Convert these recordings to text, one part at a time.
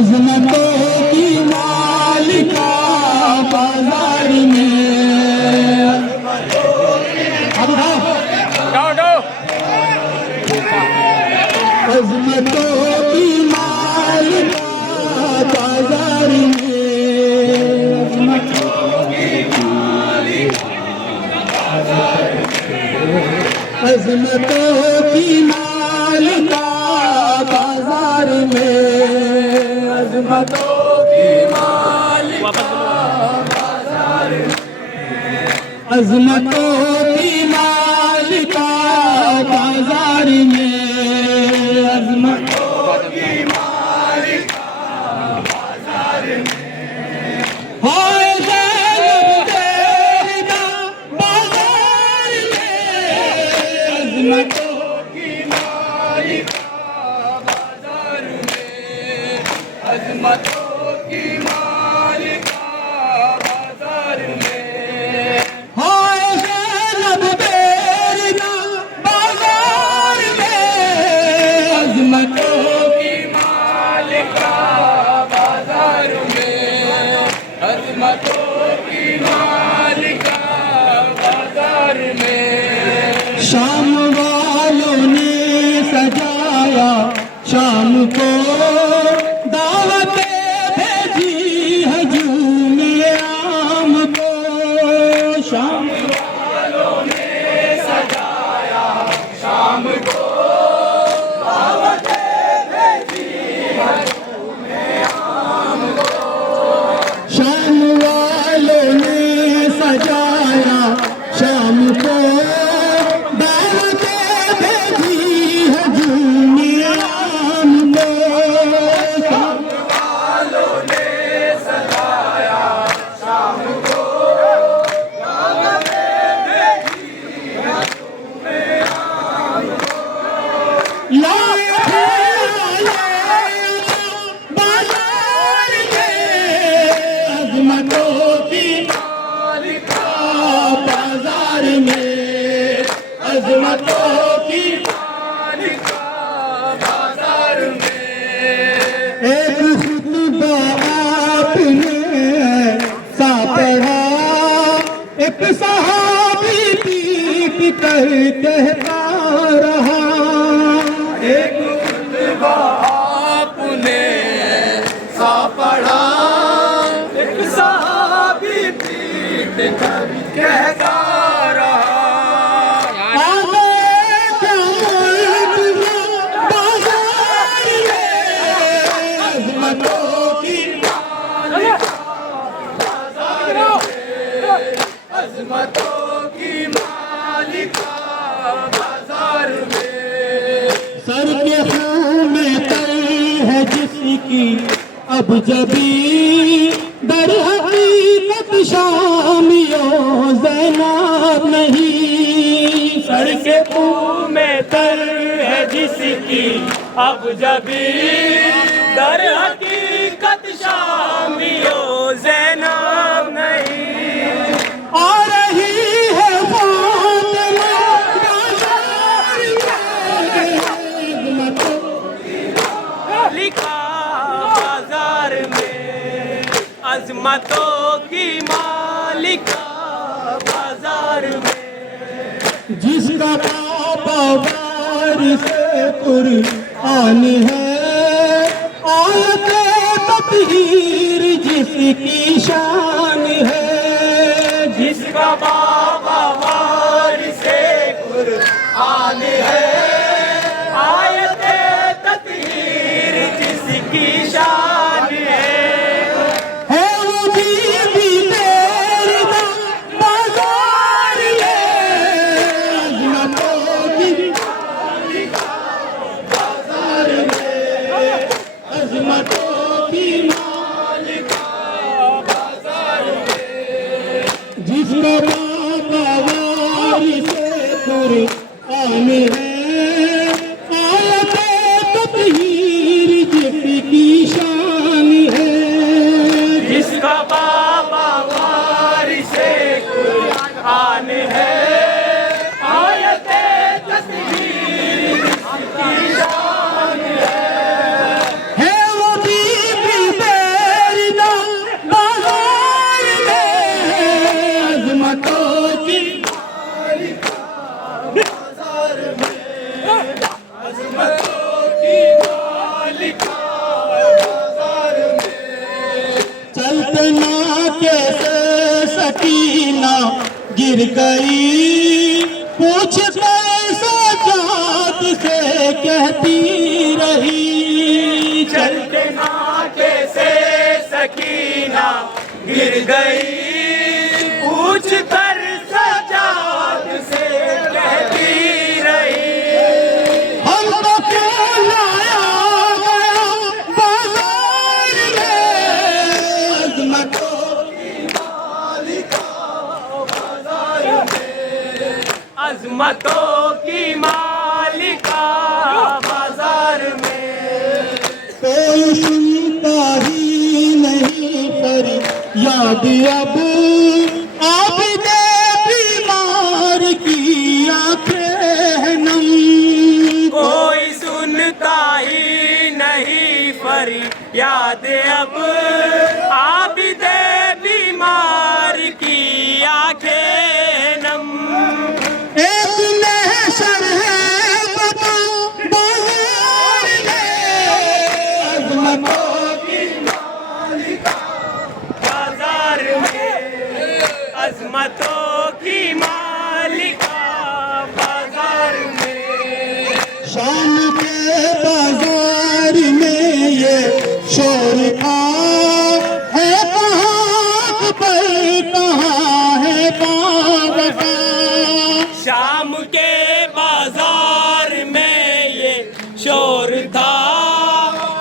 अजमतों की मालिका बाजार में। अब अजमतों की मालिका बाजार में। अजमतों की मालिका बाजार में। अजमतों की मालिका बाजार में। अजमतों की मालिका बाजार में। अजमतों की मालिका बाजार में। हाय ज़ैनब तेरा बाजार में। अजमतों की मालिका बाजार में। अजमतों की मालिका बाजार में। हाय ज़ैनब तेरा बाजार में। अजमतों की मालिका बाजार में। अजमतों की मालिका बाजार में। शाम वालों ने सजाया शाम को दावतें भेजी हजूम आम को। शाम वालों ने सजाया शाम को दावतें भेजी हजूम आम को। शाम वालों ने सजाया शाम को दावतें भेजी हजूम आम को। शाम वालों ने सजाया शाम को दावतें भेजी हजूम आम को। लाए थे बाजार में। अजमतों की मालिका बाजार में। अजमतों की मालिका बाजार में। एक खुतबा आपने सा पढ़ा एक सहाबी पीट कर कहता रहा। एक खुतबा आपने सा पढ़ा एक सहाबी पीट कर कहता रहा। अजमतों की मालिका बाजार में। अजमतों की मालिका बाजार में। सर के खून में तर है जिसकी अब जबी दर हकीकत शामियों ज़ैनब नहीं। सर के खून में तर है जिसकी अब जबी दर हकीकत शामियों ज़ैनब नहीं। आ रही है फातिमा बाजार में। अजमतों की मालिका बाजार में। अजमतों की मालिका बाजार में। जिसका बाबा वारिसे कुरआन है। आयते तत्हीर जिसकी शान है। जिसका बाबा वारिसे कुरआन है। आयते तत्हीर जिसकी शान है। वो बीबी तेरा बाजार में। अजमतों की मालिका बाजार में। अजमतों की मालिका बाजार में। जिसका बाबा वारिसे कुरआन है। गिर गई पूछ कर सजाद से कहती रही, चलते नाके से सकीना गिर गई पूछ कर सजाद से कहती रही, हमको क्यों लाया गया बाजार में, अजमतों की मालिका बाजार में, अजमतों की मालिका बाजार में। कोई सुनता ही नहीं पर याद अब आबिदे बीमार की आंखें नम, कोई सुनता ही नहीं फरियाद अब आबिदे बीमार की आंखें नम। एक महशर है बता बाजार में, अजमतों की मालिका बाजार में, अजमतों की मालिका बाजार में। शाम के बाजार में ये शोर था, है कहाँ पर कहाँ है बावफा, शाम के बाजार में ये शोर था,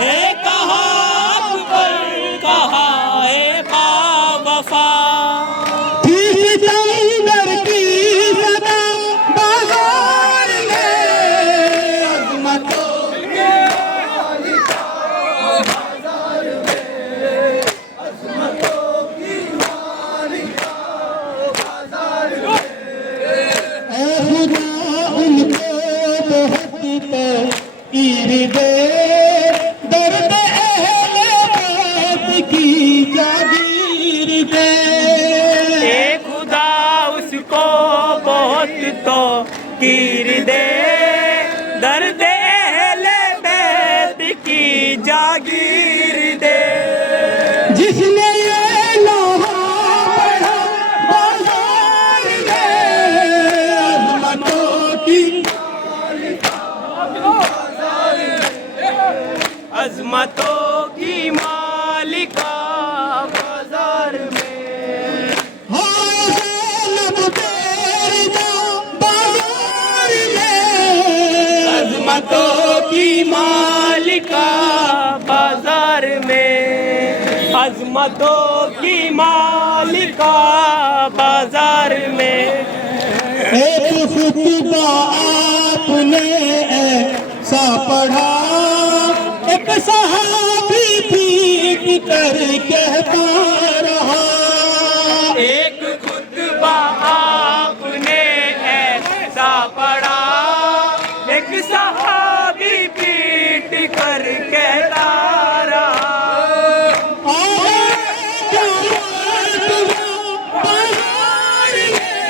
है कहाँ पर कहाँ है बावफा। थी सितमगर की सदा बाजार में, अजमतों की मालिका बाजार में, अजमतों की मालिका बाजार में। ऐ खुदा उनको बहुत तकीर दे, दर्द अहले बैत की जागीर दे, ए खुदा उसको बहुत तो कीर दे, दर्द अहले बैत की जागीर दे। जिसने ये लोहा पढ़ा बाजार में, अजमतों की अजमतों की मालिका बाजार में, हाय ज़ैनब तेरी जान बाजार में, अजमतों की मालिका बाजार में, अजमतों की मालिका बाजार में। एक खुतबा आपने ऐसा पढ़ा, एक सहाबी पीट कर कहता रहा, एक खुतबा आपने ऐसा पढ़ा, एक सहाबी पीट कर कहता रहा, आए जवान बाजार में,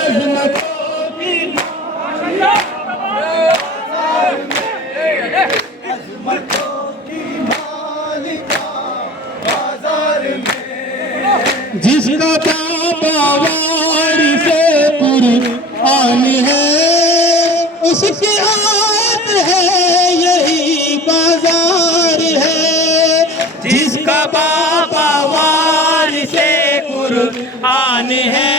अजमतों की जिसका बाबा वारिस कुरआन है, उसकी आयत है यही बाजार है, जिसका बाबा वारिसे कुरआन है,